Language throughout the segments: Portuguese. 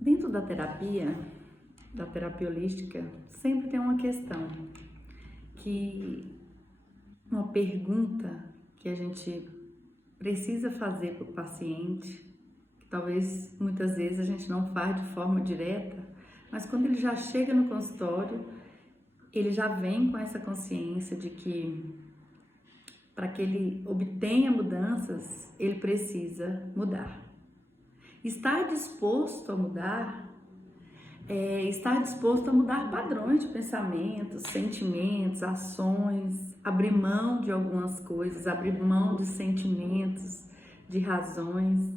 Dentro da terapia holística, sempre tem uma questão, uma pergunta que a gente precisa fazer para o paciente, que talvez muitas vezes a gente não faz de forma direta, mas quando ele já chega no consultório, ele já vem com essa consciência de que para que ele obtenha mudanças, ele precisa mudar. Estar disposto a mudar estar disposto a mudar padrões de pensamentos, sentimentos, ações, abrir mão de algumas coisas, abrir mão de sentimentos, de razões.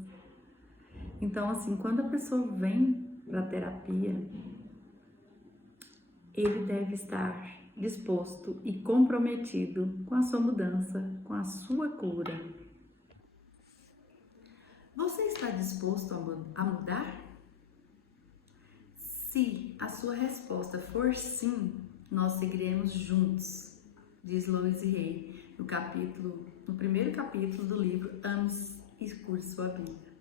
Então, assim, quando a pessoa vem para a terapia, ele deve estar disposto e comprometido com a sua mudança, com a sua cura. Você está disposto a mudar? Se a sua resposta for sim, nós seguiremos juntos, diz Louise Hay no primeiro capítulo do livro Ame-se e Cure Sua Vida.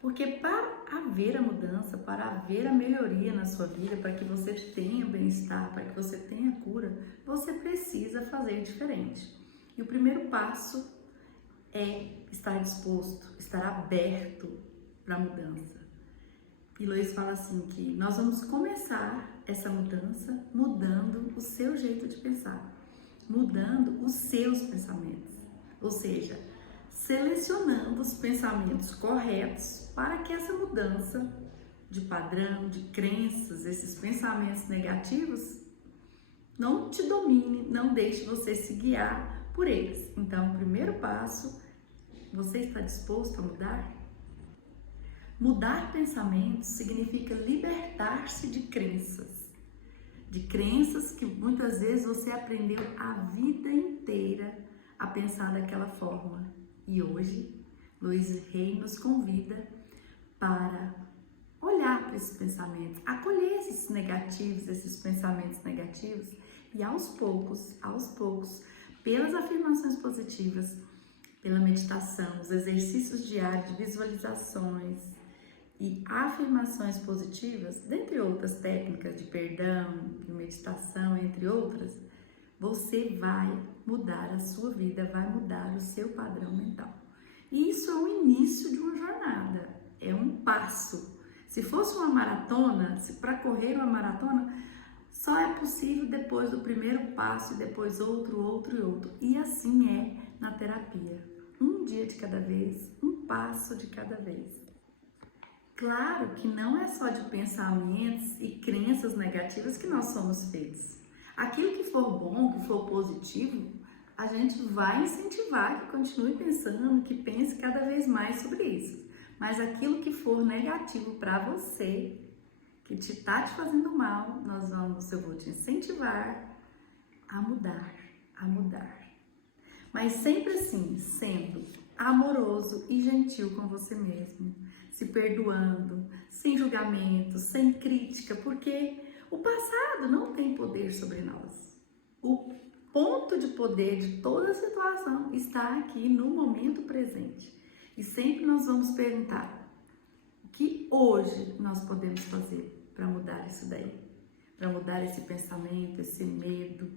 Porque para haver a mudança, para haver a melhoria na sua vida, para que você tenha bem-estar, para que você tenha cura, você precisa fazer diferente. E o primeiro passo é estar disposto, estar aberto para a mudança. E Luiz fala assim que nós vamos começar essa mudança mudando o seu jeito de pensar, mudando os seus pensamentos, ou seja, selecionando os pensamentos corretos para que essa mudança de padrão, de crenças, esses pensamentos negativos não te domine, não deixe você se guiar por eles. Então, o primeiro passo, você está disposto a mudar? Mudar pensamentos significa libertar-se de crenças que muitas vezes você aprendeu a vida inteira a pensar daquela forma. E hoje, Louise Hay nos convida para olhar para esses pensamentos, acolher esses pensamentos negativos e aos poucos, pelas afirmações positivas, pela meditação, os exercícios diários de visualizações e afirmações positivas, dentre outras técnicas de perdão, de meditação, entre outras, você vai mudar a sua vida, vai mudar o seu padrão mental. E isso é o início de uma jornada, é um passo. Se fosse uma maratona, para correr uma maratona, só é possível depois do primeiro passo e depois outro. E assim é na terapia. Um dia de cada vez, um passo de cada vez. Claro que não é só de pensamentos e crenças negativas que nós somos feitos. Aquilo que for bom, que for positivo, a gente vai incentivar que continue pensando, que pense cada vez mais sobre isso. Mas aquilo que for negativo para você, que está te fazendo mal, eu vou te incentivar a mudar. Mas sempre assim, sendo amoroso e gentil com você mesmo, se perdoando, sem julgamento, sem crítica, porque o passado não tem poder sobre nós. O ponto de poder de toda a situação está aqui no momento presente. E sempre nós vamos perguntar: o que hoje nós podemos fazer para mudar isso daí? Para mudar esse pensamento, esse medo,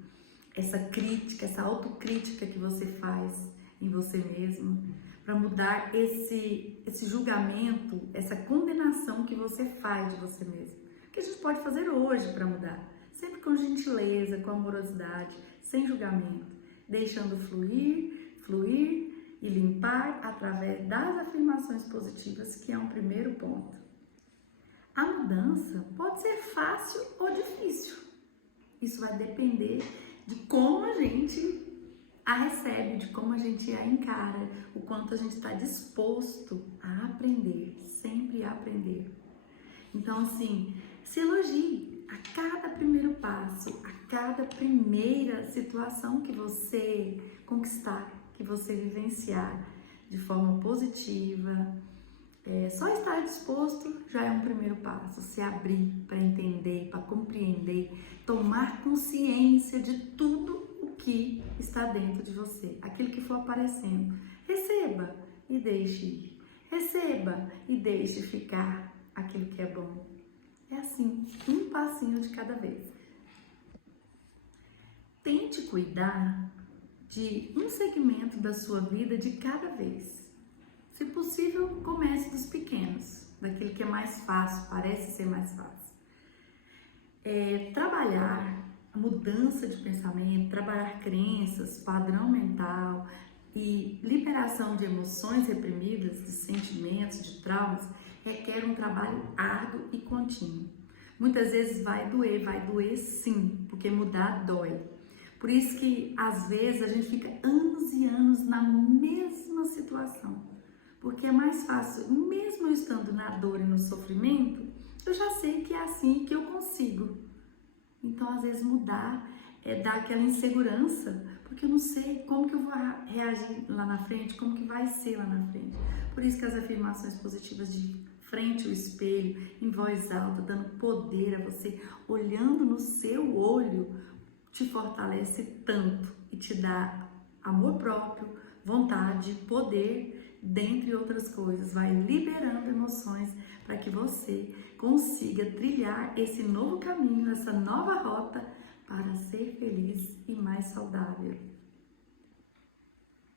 essa crítica, essa autocrítica que você faz em você mesmo, para mudar esse julgamento, essa condenação que você faz de você mesmo. O que a gente pode fazer hoje para mudar? Sempre com gentileza, com amorosidade, sem julgamento, deixando fluir e limpar através das afirmações positivas, que é um primeiro ponto. A mudança pode ser fácil ou difícil. Isso vai depender de como a gente a recebe, de como a gente a encara, o quanto a gente está disposto a aprender, sempre a aprender. Então, assim, se elogie a cada primeiro passo, a cada primeira situação que você conquistar, que você vivenciar de forma positiva. Só estar disposto já é um primeiro passo, se abrir para entender, para compreender, tomar consciência de tudo o que está dentro de você, aquilo que for aparecendo. Receba e deixe ir, receba e deixe ficar aquilo que é bom. É assim, um passinho de cada vez. Tente cuidar de um segmento da sua vida de cada vez. Se possível, comece dos pequenos, daquilo que é mais fácil, parece ser mais fácil. Trabalhar a mudança de pensamento, trabalhar crenças, padrão mental e liberação de emoções reprimidas, de sentimentos, de traumas, requer um trabalho árduo e contínuo. Muitas vezes vai doer sim, porque mudar dói. Por isso que às vezes a gente fica anos e anos na mesma situação, porque é mais fácil, mesmo eu estando na dor e no sofrimento, eu já sei que é assim que eu consigo. Então, às vezes, mudar dá aquela insegurança, porque eu não sei como que eu vou reagir lá na frente, como que vai ser lá na frente. Por isso que as afirmações positivas de frente ao espelho, em voz alta, dando poder a você, olhando no seu olho, te fortalece tanto e te dá amor próprio, vontade, poder, dentre outras coisas. Vai liberando emoções para que você consiga trilhar esse novo caminho, essa nova rota para ser feliz e mais saudável.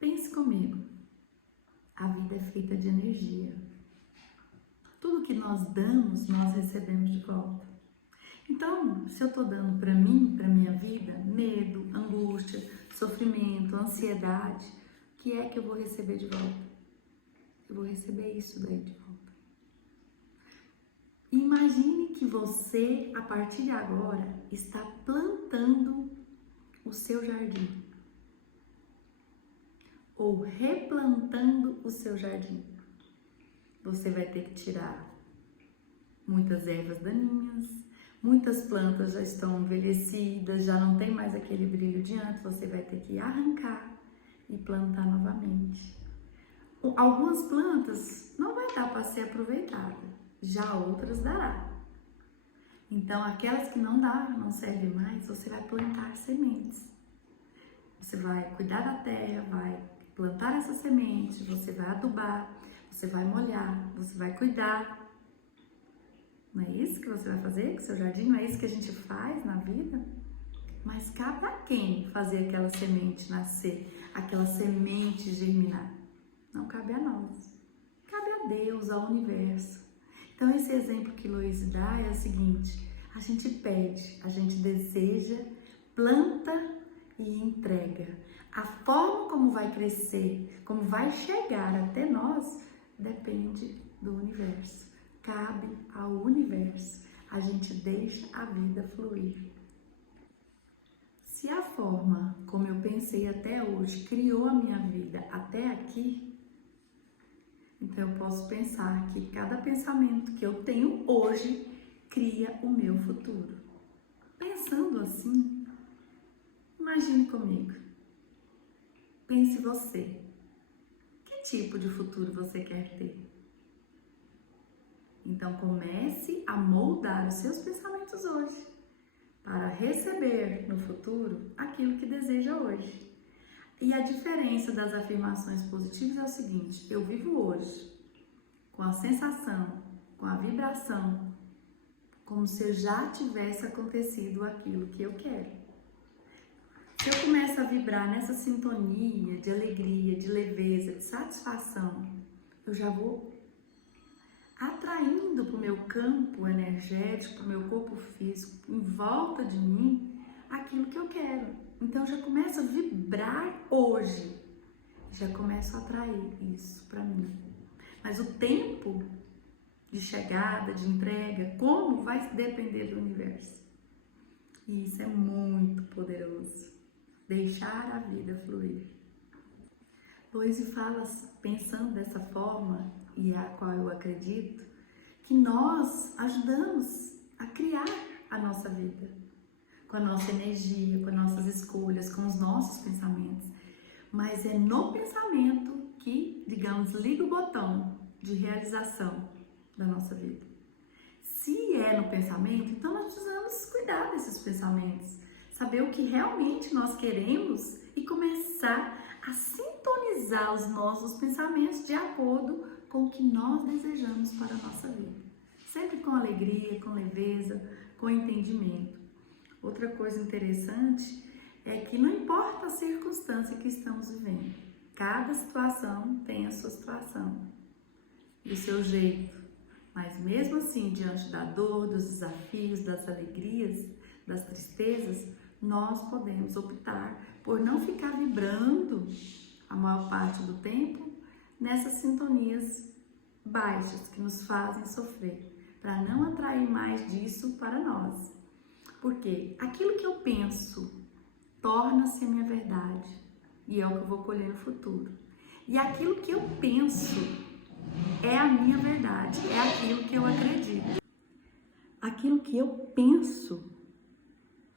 Pense comigo, a vida é feita de energia. Tudo que nós damos, nós recebemos de volta. Então, se eu estou dando para mim, para minha vida, medo, angústia, sofrimento, ansiedade, o que é que eu vou receber de volta? Eu vou receber isso daí de volta. Imagine que você, a partir de agora, está plantando o seu jardim. Ou replantando o seu jardim. Você vai ter que tirar muitas ervas daninhas, muitas plantas já estão envelhecidas, já não tem mais aquele brilho de antes, você vai ter que arrancar e plantar novamente. Algumas plantas não vai dar para ser aproveitada, já outras dará. Então, aquelas que não dá, não servem mais, você vai plantar sementes. Você vai cuidar da terra, vai plantar essa semente, você vai adubar, você vai molhar, você vai cuidar. Não é isso que você vai fazer com o seu jardim? Não é isso que a gente faz na vida? Mas cabe a quem fazer aquela semente nascer, aquela semente germinar? Não cabe a nós. Cabe a Deus, ao universo. Então, esse exemplo que Luiz dá é o seguinte: a gente pede, a gente deseja, planta e entrega. A forma como vai crescer, como vai chegar até nós, depende do universo. Cabe ao universo. A gente deixa a vida fluir. Se a forma como eu pensei até hoje criou a minha vida até aqui, então eu posso pensar que cada pensamento que eu tenho hoje cria o meu futuro. Pensando assim, imagine comigo. Pense você. Que tipo de futuro você quer ter? Então comece a moldar os seus pensamentos hoje para receber no futuro aquilo que deseja hoje. E a diferença das afirmações positivas é o seguinte: eu vivo hoje com a sensação, com a vibração, como se já tivesse acontecido aquilo que eu quero. Se eu começo a vibrar nessa sintonia de alegria, de leveza, de satisfação, eu já vou atraindo para o meu campo energético, para o meu corpo físico, em volta de mim, aquilo que eu quero. Então eu já começo a vibrar hoje, já começo a atrair isso para mim. Mas o tempo de chegada, de entrega, como vai depender do universo. E isso é muito poderoso. Deixar a vida fluir. Loise fala, pensando dessa forma, e a qual eu acredito, que nós ajudamos a criar a nossa vida. Com a nossa energia, com as nossas escolhas, com os nossos pensamentos. Mas é no pensamento que, digamos, liga o botão de realização da nossa vida. Se é no pensamento, então nós precisamos cuidar desses pensamentos, saber o que realmente nós queremos e começar a sintonizar os nossos pensamentos de acordo com o que nós desejamos para a nossa vida. sempre com alegria, com leveza, com entendimento. Outra coisa interessante é que não importa a circunstância que estamos vivendo, cada situação tem a sua situação e o seu jeito, mas mesmo assim, diante da dor, dos desafios, das alegrias, das tristezas, nós podemos optar por não ficar vibrando a maior parte do tempo nessas sintonias baixas que nos fazem sofrer, para não atrair mais disso para nós. Porque aquilo que eu penso torna-se a minha verdade e é o que eu vou colher no futuro. E aquilo que eu penso é a minha verdade, é aquilo que eu acredito. Aquilo que eu penso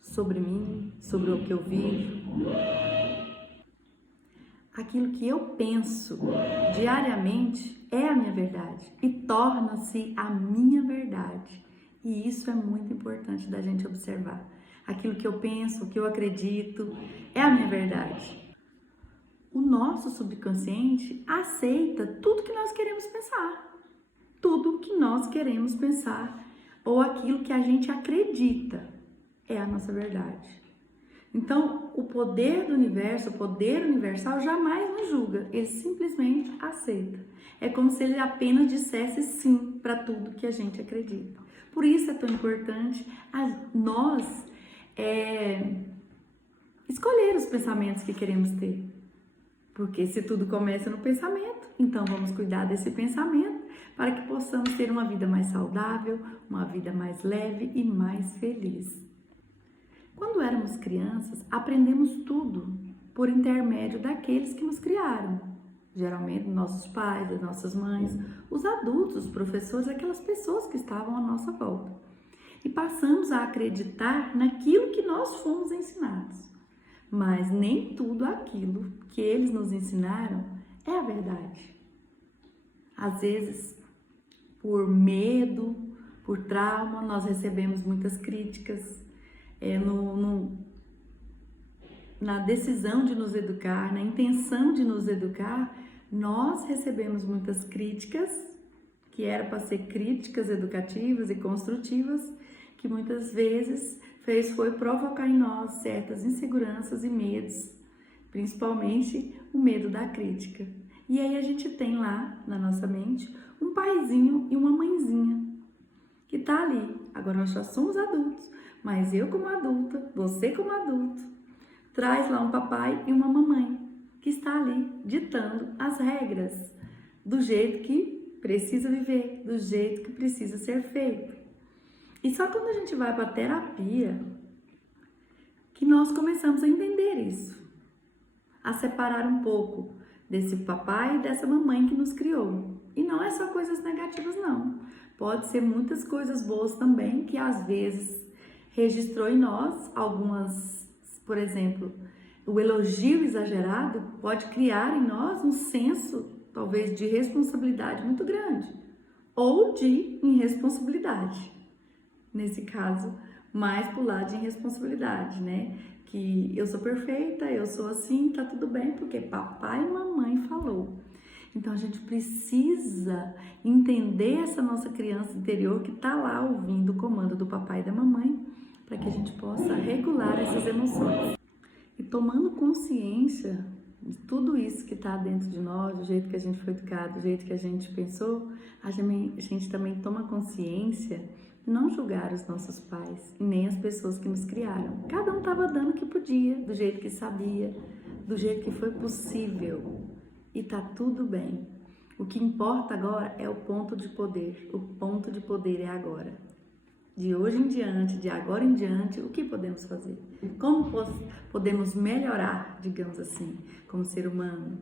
sobre mim, sobre o que eu vivo, aquilo que eu penso diariamente é a minha verdade e torna-se a minha verdade. E isso é muito importante da gente observar. Aquilo que eu penso, o que eu acredito, é a minha verdade. O nosso subconsciente aceita tudo que nós queremos pensar. Tudo que nós queremos pensar ou aquilo que a gente acredita é a nossa verdade. Então, o poder do universo, o poder universal jamais nos julga, ele simplesmente aceita. É como se ele apenas dissesse sim para tudo que a gente acredita. Por isso é tão importante nós escolher os pensamentos que queremos ter. Porque se tudo começa no pensamento, então vamos cuidar desse pensamento para que possamos ter uma vida mais saudável, uma vida mais leve e mais feliz. Quando éramos crianças, aprendemos tudo por intermédio daqueles que nos criaram. Geralmente, nossos pais, as nossas mães, os adultos, os professores, aquelas pessoas que estavam à nossa volta. E passamos a acreditar naquilo que nós fomos ensinados. Mas nem tudo aquilo que eles nos ensinaram é a verdade. Às vezes, por medo, por trauma, nós recebemos muitas críticas. Na decisão de nos educar, na intenção de nos educar, nós recebemos muitas críticas, que era para ser críticas educativas e construtivas, que muitas vezes foi provocar em nós certas inseguranças e medos, principalmente o medo da crítica. E aí a gente tem lá na nossa mente um paizinho e uma mãezinha que tá ali. Agora nós já somos adultos, mas eu como adulta, você como adulto, traz lá um papai e uma mamãe que está ali ditando as regras do jeito que precisa viver, do jeito que precisa ser feito. E só quando a gente vai para a terapia que nós começamos a entender isso, a separar um pouco desse papai e dessa mamãe que nos criou. E não é só coisas negativas, não. Pode ser muitas coisas boas também, que às vezes registrou em nós algumas, por exemplo, o elogio exagerado pode criar em nós um senso, talvez, de responsabilidade muito grande, ou de irresponsabilidade. Nesse caso, mais pro lado de irresponsabilidade, né? Que eu sou perfeita, eu sou assim, tá tudo bem, porque papai e mamãe falou. Então, a gente precisa entender essa nossa criança interior que tá lá ouvindo o comando do papai e da mamãe, para que a gente possa regular essas emoções. E tomando consciência de tudo isso que está dentro de nós, do jeito que a gente foi educado, do jeito que a gente pensou, a gente também toma consciência de não julgar os nossos pais e nem as pessoas que nos criaram. Cada um estava dando o que podia, do jeito que sabia, do jeito que foi possível. E tá tudo bem. O que importa agora é o ponto de poder. O ponto de poder é agora. De hoje em diante, de agora em diante, o que podemos fazer? Como podemos melhorar, digamos assim, como ser humano?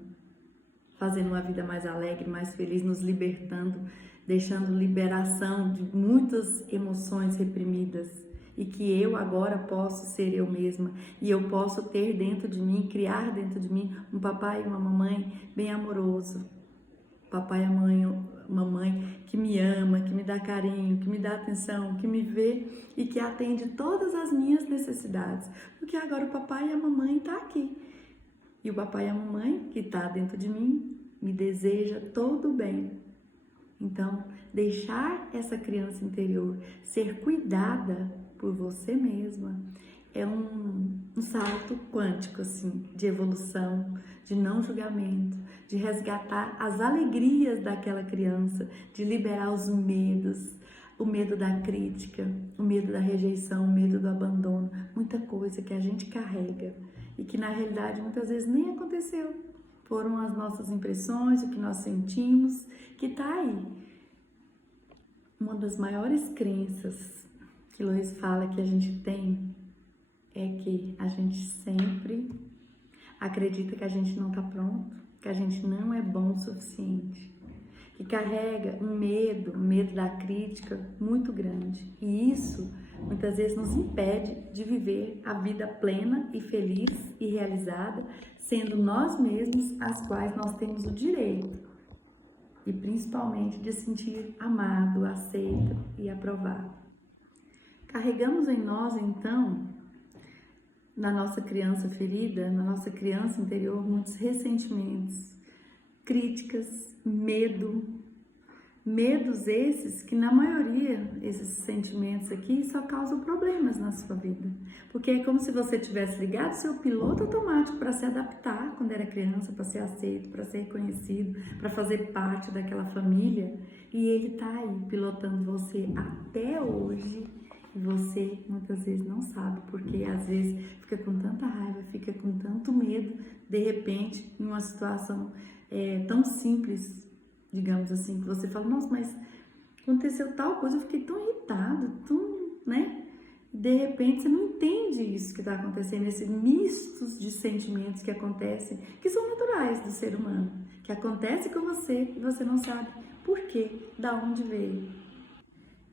Fazendo uma vida mais alegre, mais feliz, nos libertando, deixando liberação de muitas emoções reprimidas. E que eu agora posso ser eu mesma. E eu posso ter dentro de mim, criar dentro de mim, um papai e uma mamãe bem amoroso. Papai e mamãe que me ama, que me dá carinho, que me dá atenção, que me vê e que atende todas as minhas necessidades. Porque agora o papai e a mamãe estão aqui. E o papai e a mamãe que está dentro de mim me deseja todo o bem. Então, deixar essa criança interior ser cuidada por você mesma é um salto quântico, assim, de evolução, de não julgamento, de resgatar as alegrias daquela criança, de liberar os medos, o medo da crítica, o medo da rejeição, o medo do abandono, muita coisa que a gente carrega e que na realidade muitas vezes nem aconteceu. Foram as nossas impressões, o que nós sentimos, que tá aí. Uma das maiores crenças que Luiz fala que a gente tem é que a gente sempre acredita que a gente não tá pronto, que a gente não é bom o suficiente, que carrega um medo da crítica muito grande. E isso muitas vezes nos impede de viver a vida plena e feliz e realizada, sendo nós mesmos as quais nós temos o direito e principalmente de sentir amado, aceito e aprovado. Carregamos em nós, então, na nossa criança ferida, na nossa criança interior, muitos ressentimentos, críticas, medos esses que na maioria, esses sentimentos aqui só causam problemas na sua vida, porque é como se você tivesse ligado seu piloto automático para se adaptar quando era criança, para ser aceito, para ser reconhecido, para fazer parte daquela família, e ele tá aí pilotando você até hoje. E você muitas vezes não sabe, porque às vezes fica com tanta raiva, fica com tanto medo, de repente, em uma situação tão simples, digamos assim, que você fala, nossa, mas aconteceu tal coisa, eu fiquei tão irritado, né? De repente você não entende isso que está acontecendo, esses mistos de sentimentos que acontecem, que são naturais do ser humano, que acontece com você e você não sabe por quê, da onde veio.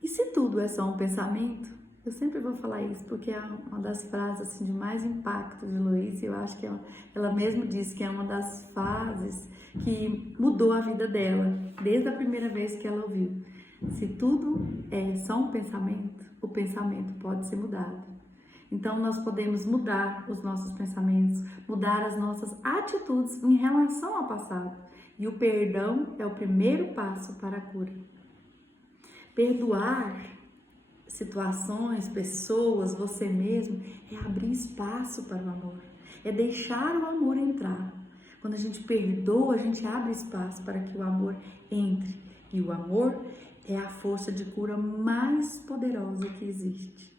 E se tudo é só um pensamento? Eu sempre vou falar isso porque é uma das frases assim, de mais impacto de Luiz, e eu acho que ela mesma disse que é uma das frases que mudou a vida dela, desde a primeira vez que ela ouviu. Se tudo é só um pensamento, o pensamento pode ser mudado. Então nós podemos mudar os nossos pensamentos, mudar as nossas atitudes em relação ao passado. E o perdão é o primeiro passo para a cura. Perdoar situações, pessoas, você mesmo, é abrir espaço para o amor, é deixar o amor entrar. Quando a gente perdoa, a gente abre espaço para que o amor entre. E o amor é a força de cura mais poderosa que existe.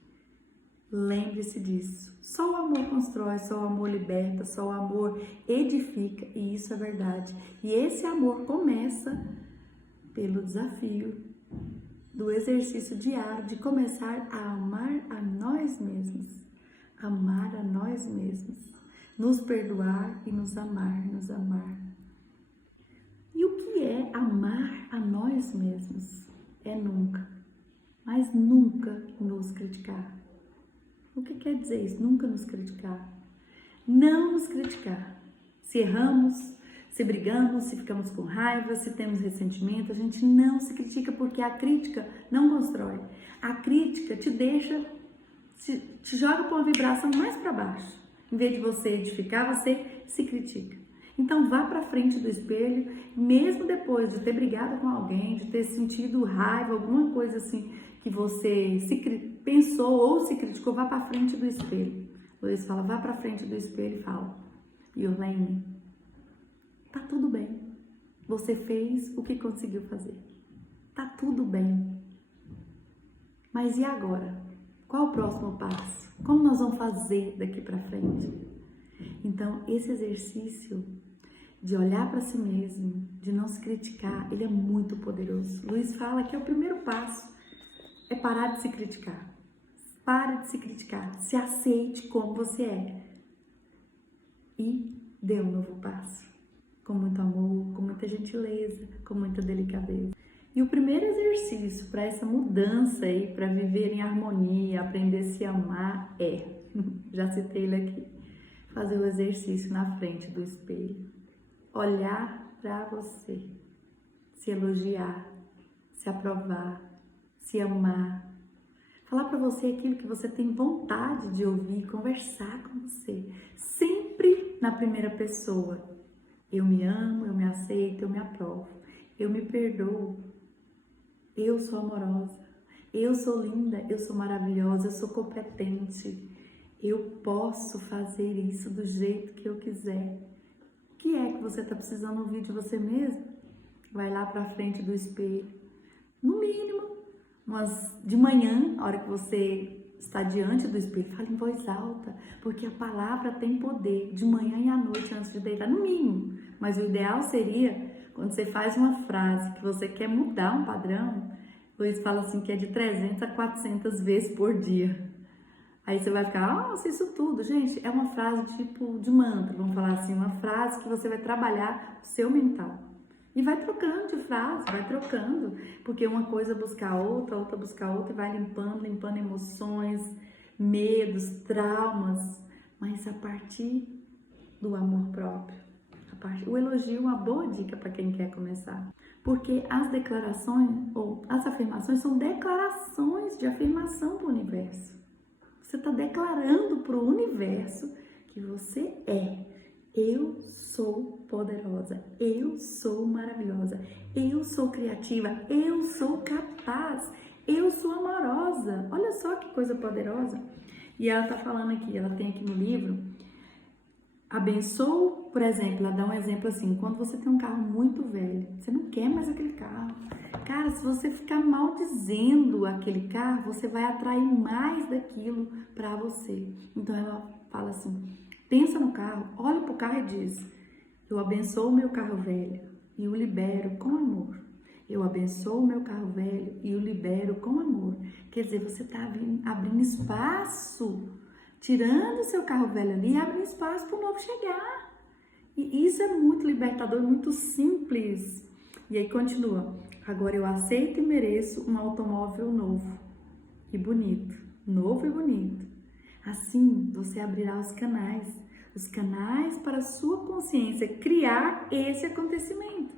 Lembre-se disso. Só o amor constrói, só o amor liberta, só o amor edifica, e isso é verdade. E esse amor começa pelo desafio do exercício diário de começar a amar a nós mesmos, amar a nós mesmos, nos perdoar e nos amar. E o que é amar a nós mesmos? É nunca, mas nunca nos criticar. O que quer dizer isso? Nunca nos criticar. Não nos criticar. Se erramos, se brigamos, se ficamos com raiva, se temos ressentimento, a gente não se critica, porque a crítica não constrói. A crítica te deixa, te joga para uma vibração mais para baixo. Em vez de você edificar, você se critica. Então vá para frente do espelho, mesmo depois de ter brigado com alguém, de ter sentido raiva, alguma coisa assim que você pensou ou se criticou, vá para frente do espelho. Luiz fala, vá para frente do espelho e fala, Yolene, tá tudo bem. Você fez o que conseguiu fazer. Tá tudo bem. Mas e agora? Qual o próximo passo? Como nós vamos fazer daqui para frente? Então, esse exercício de olhar para si mesmo, de não se criticar, ele é muito poderoso. Luiz fala que é o primeiro passo, é parar de se criticar. Pare de se criticar, se aceite como você é e dê um novo passo, com muito amor, com muita gentileza, com muita delicadeza. E o primeiro exercício para essa mudança aí, para viver em harmonia, aprender a se amar já citei ele aqui, fazer o exercício na frente do espelho, olhar para você, se elogiar, se aprovar, se amar, falar para você aquilo que você tem vontade de ouvir, conversar com você, sempre na primeira pessoa. Eu me amo, eu me aceito, eu me aprovo, eu me perdoo. Eu sou amorosa, eu sou linda, eu sou maravilhosa, eu sou competente. Eu posso fazer isso do jeito que eu quiser. O que é que você está precisando ouvir de você mesmo? Vai lá para frente do espelho. No mínimo, de manhã, a hora que você está diante do espelho, fala em voz alta, porque a palavra tem poder, de manhã e à noite antes de deitar, no mínimo. Mas o ideal seria, quando você faz uma frase que você quer mudar um padrão, Luiz fala assim que é de 300 a 400 vezes por dia. Aí você vai ficar, nossa, isso tudo. Gente, é uma frase tipo de mantra, vamos falar assim, uma frase que você vai trabalhar o seu mental. E vai trocando de frase, vai trocando, porque uma coisa busca a outra, outra busca a outra, e vai limpando emoções, medos, traumas, mas a partir do amor próprio. O elogio é uma boa dica para quem quer começar, porque as declarações ou as afirmações são declarações de afirmação para o universo. Você está declarando para o universo que você é. Eu sou poderosa, eu sou maravilhosa, eu sou criativa, eu sou capaz, eu sou amorosa. Olha só que coisa poderosa. E ela está falando aqui, ela tem aqui no livro, abençoo, por exemplo, ela dá um exemplo assim, quando você tem um carro muito velho, você não quer mais aquele carro. Cara, se você ficar maldizendo aquele carro, você vai atrair mais daquilo para você. Então ela fala assim, pensa no carro, olha para o carro e diz, eu abençoo o meu carro velho e o libero com amor. Eu abençoo o meu carro velho e o libero com amor. Quer dizer, você está abrindo espaço, tirando o seu carro velho ali e abrindo espaço para o novo chegar. E isso é muito libertador, muito simples. E aí continua, agora eu aceito e mereço um automóvel novo e bonito, novo e bonito. Assim, você abrirá os canais para a sua consciência criar esse acontecimento.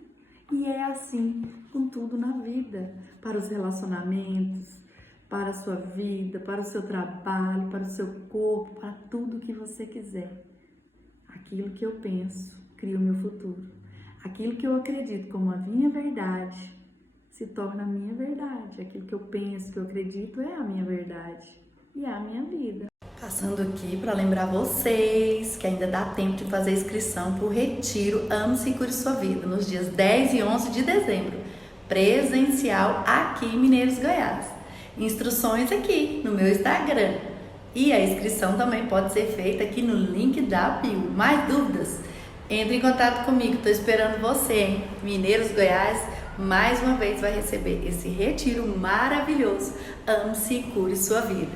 E é assim com tudo na vida, para os relacionamentos, para a sua vida, para o seu trabalho, para o seu corpo, para tudo que você quiser. Aquilo que eu penso cria o meu futuro. Aquilo que eu acredito como a minha verdade se torna a minha verdade. Aquilo que eu penso, que eu acredito é a minha verdade e é a minha vida. Passando aqui para lembrar vocês que ainda dá tempo de fazer a inscrição para o Retiro Ame-se e Cure Sua Vida, nos dias 10 e 11 de dezembro, presencial aqui em Mineiros, Goiás. Instruções aqui no meu Instagram. E a inscrição também pode ser feita aqui no link da bio. Mais dúvidas? Entre em contato comigo, estou esperando você, hein? Mineiros, Goiás, mais uma vez vai receber esse retiro maravilhoso. Ame-se e Cure Sua Vida.